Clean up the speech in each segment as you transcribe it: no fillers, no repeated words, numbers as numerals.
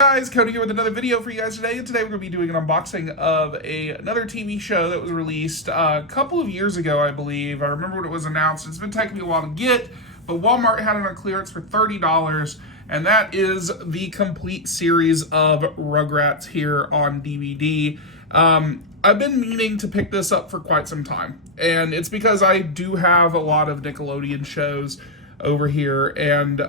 Guys, Cody here with another video for you guys today. And today we're going to be doing an unboxing of another TV show that was released a couple of years ago, I believe. I remember when it was announced. It's been taking me a while to get, but Walmart had it on clearance for $30, and that is the complete series of Rugrats here on DVD. I've been meaning to pick this up for quite some time, and it's because I do have a lot of Nickelodeon shows over here, and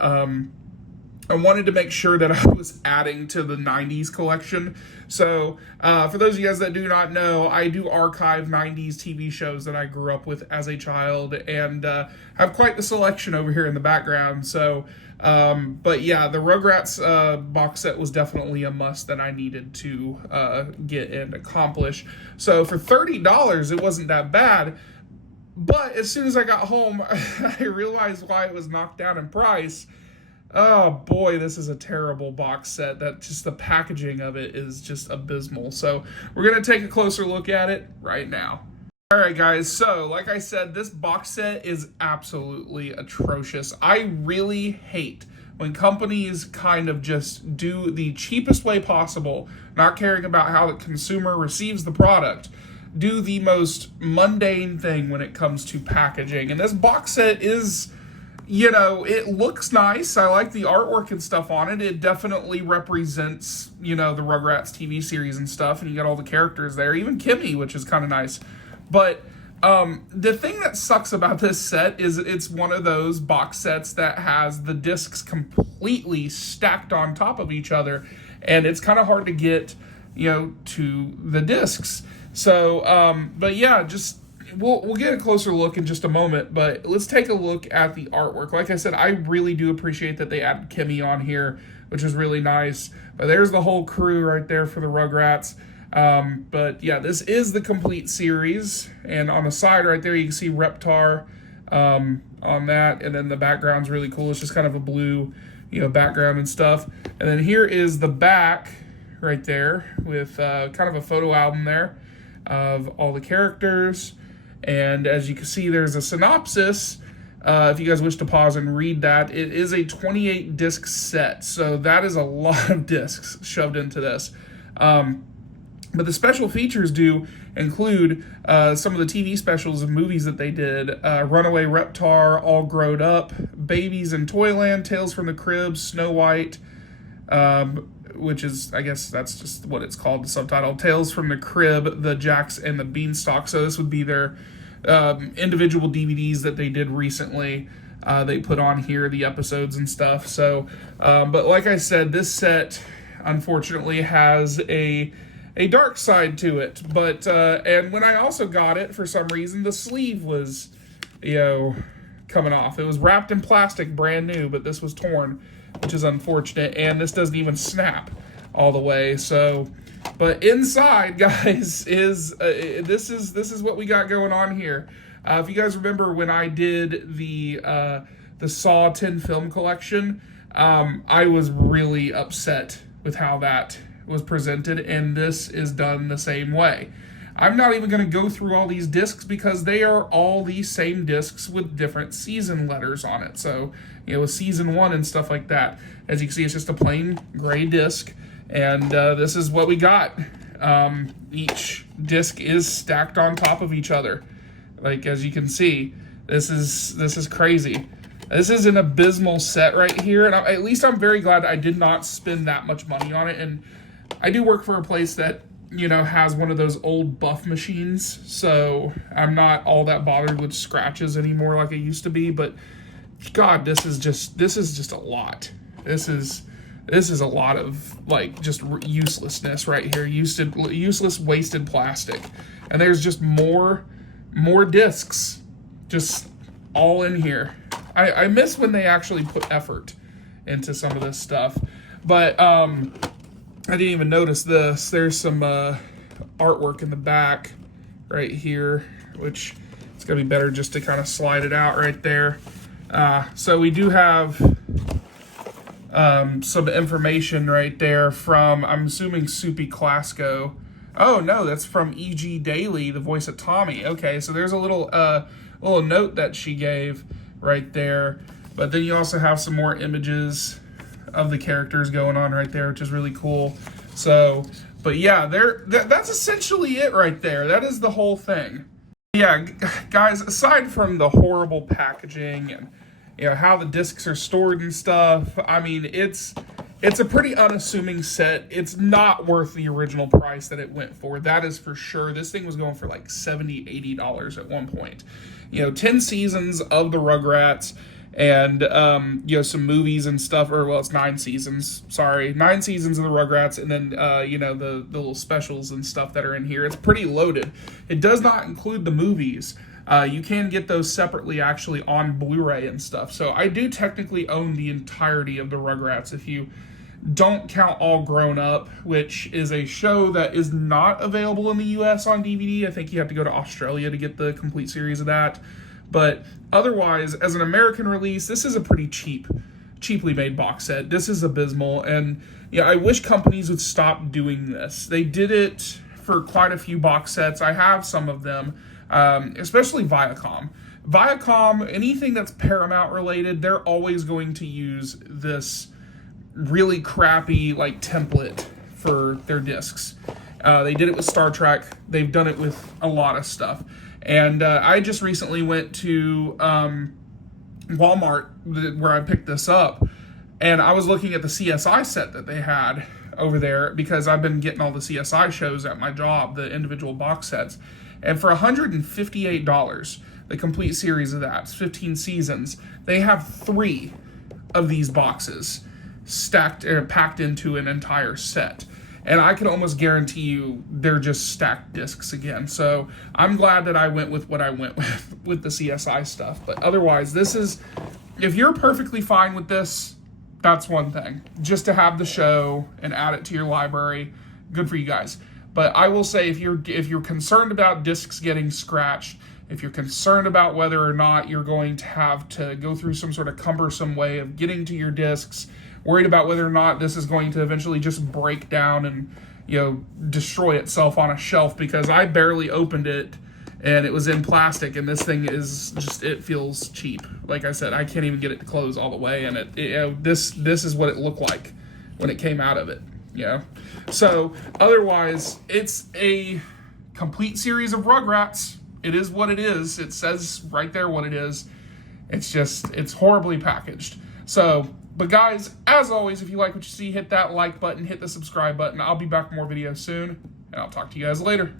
I wanted to make sure that I was adding to the 90s collection. So for those of you guys that do not know, I do archive 90s TV shows that I grew up with as a child, and have quite the selection over here in the background. So, but yeah, the Rugrats box set was definitely a must that I needed to get and accomplish. So for $30, it wasn't that bad. But as soon as I got home, I realized why it was knocked down in price. Oh boy, this is a terrible box set. That just the packaging of it is just abysmal. So we're going to take a closer look at it right now. All right, guys. So like I said, this box set is absolutely atrocious. I really hate when companies kind of just do the cheapest way possible, not caring about how the consumer receives the product, do the most mundane thing when it comes to packaging. And this box set is, you know, it looks nice. I like the artwork and stuff on it. It definitely represents, you know, the Rugrats TV series and stuff, and you got all the characters there, even Kimmy, which is kind of nice. But the thing that sucks about this set is it's one of those box sets that has the discs completely stacked on top of each other, and it's kind of hard to get, you know, to the discs. So, but yeah, just We'll get a closer look in just a moment, but let's take a look at the artwork. Like I said, I really do appreciate that they added Kimmy on here, which is really nice. But there's the whole crew right there for the Rugrats. But yeah, this is the complete series. And on the side right there, you can see Reptar on that. And then the background's really cool. It's just kind of a blue, you know, background and stuff. And then here is the back right there with kind of a photo album there of all the characters. And as you can see, there's a synopsis. If you guys wish to pause and read that, it is a 28 disc set. So that is a lot of discs shoved into this. But the special features do include some of the TV specials and movies that they did. Runaway Reptar, All Growed Up, Babies in Toyland, Tales from the Crib, Snow White, which is, I guess that's just what it's called, the subtitle, Tales from the Crib, The Jax and the Beanstalk. So this would be their individual DVDs that they did recently. They put on here the episodes and stuff. So, but like I said, this set unfortunately has a dark side to it. But and when I also got it, for some reason, the sleeve was, you know, coming off. It was wrapped in plastic, brand new, but this was torn, which is unfortunate, and this doesn't even snap all the way. So, but inside, guys, is this is what we got going on here. If you guys remember when I did the Saw 10 film collection, I was really upset with how that was presented, and this is done the same way. I'm not even going to go through all these discs because they are all the same discs with different season letters on it. So, you know, with season 1 and stuff like that. As you can see, it's just a plain gray disc, and this is what we got. Each disc is stacked on top of each other. Like, as you can see, this is crazy. This is an abysmal set right here, and at least I'm very glad I did not spend that much money on it. And I do work for a place that, you know, has one of those old buff machines, so I'm not all that bothered with scratches anymore like I used to be. But God, this is just a lot. This is a lot of, like, just uselessness right here. Useless, wasted plastic. And there's just more discs just all in here. I miss when they actually put effort into some of this stuff. But I didn't even notice this. There's some artwork in the back right here, which it's going to be better just to kind of slide it out right there. So we do have some information right there from, I'm assuming, Soupy Clasco. Oh, no, that's from E.G. Daily, the voice of Tommy. Okay, so there's a little note that she gave right there. But then you also have some more images of the characters going on right there, which is really cool. So, but yeah, that's essentially it right there. That is the whole thing. Yeah, guys, aside from the horrible packaging and how the discs are stored and stuff, I mean, it's a pretty unassuming set. It's not worth the original price that it went for. That is for sure. This thing was going for like $70, $80 at one point. 10 seasons of the Rugrats and, some movies and stuff, or well, it's 9 seasons. Sorry, 9 seasons of the Rugrats, and then, the little specials and stuff that are in here. It's pretty loaded. It does not include the movies. You can get those separately, actually, on Blu-ray and stuff. So I do technically own the entirety of the Rugrats, if you don't count All Grown Up, which is a show that is not available in the US on DVD. I think you have to go to Australia to get the complete series of that. But otherwise, as an American release, this is a pretty cheaply made box set. This is abysmal, and I wish companies would stop doing this. They did it for quite a few box sets. I have some of them, especially Viacom. Viacom, anything that's Paramount related, they're always going to use this really crappy template for their discs. They did it with Star Trek. They've done it with a lot of stuff. And I just recently went to Walmart where I picked this up, and I was looking at the CSI set that they had over there because I've been getting all the CSI shows at my job, the individual box sets. And for $158, the complete series of that, 15 seasons, they have 3 of these boxes stacked or packed into an entire set. And I can almost guarantee you they're just stacked discs again. So I'm glad that I went with what I went with the CSI stuff. But otherwise, this is, if you're perfectly fine with this, that's one thing. Just to have the show and add it to your library, good for you guys. But I will say, if you're concerned about discs getting scratched, if you're concerned about whether or not you're going to have to go through some sort of cumbersome way of getting to your discs, worried about whether or not this is going to eventually just break down and destroy itself on a shelf, because I barely opened it and it was in plastic, and this thing is just, it feels cheap. Like I said, I can't even get it to close all the way, and this is what it looked like when it came out of it. So otherwise, it's a complete series of Rugrats. It is what it is. It says right there what it is. It's horribly packaged. So, but guys, as always, if you like what you see, hit that like button, hit the subscribe button. I'll be back with more videos soon, and I'll talk to you guys later.